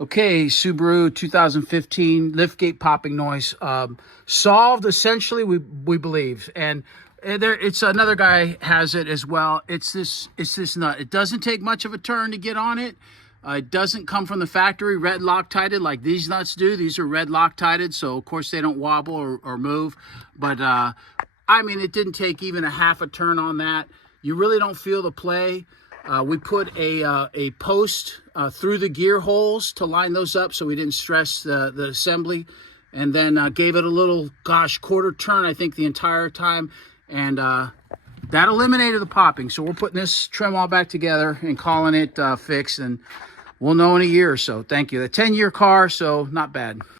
Okay, Subaru 2015 liftgate popping noise solved essentially. We believe, and it's another guy has it as well. It's this nut. It doesn't take much of a turn to get on it. It doesn't come from the factory red Loctited like these nuts do. These are red Loctited, so of course they don't wobble or move. But I mean, it didn't take even a half a turn on that. You really don't feel the play. We put a post through the gear holes to line those up so we didn't stress the assembly, and then gave it a little, quarter turn, I think, the entire time, and that eliminated the popping. So we're putting this trim all back together and calling it fixed, and we'll know in a year or so. Thank you. A 10-year car, so not bad.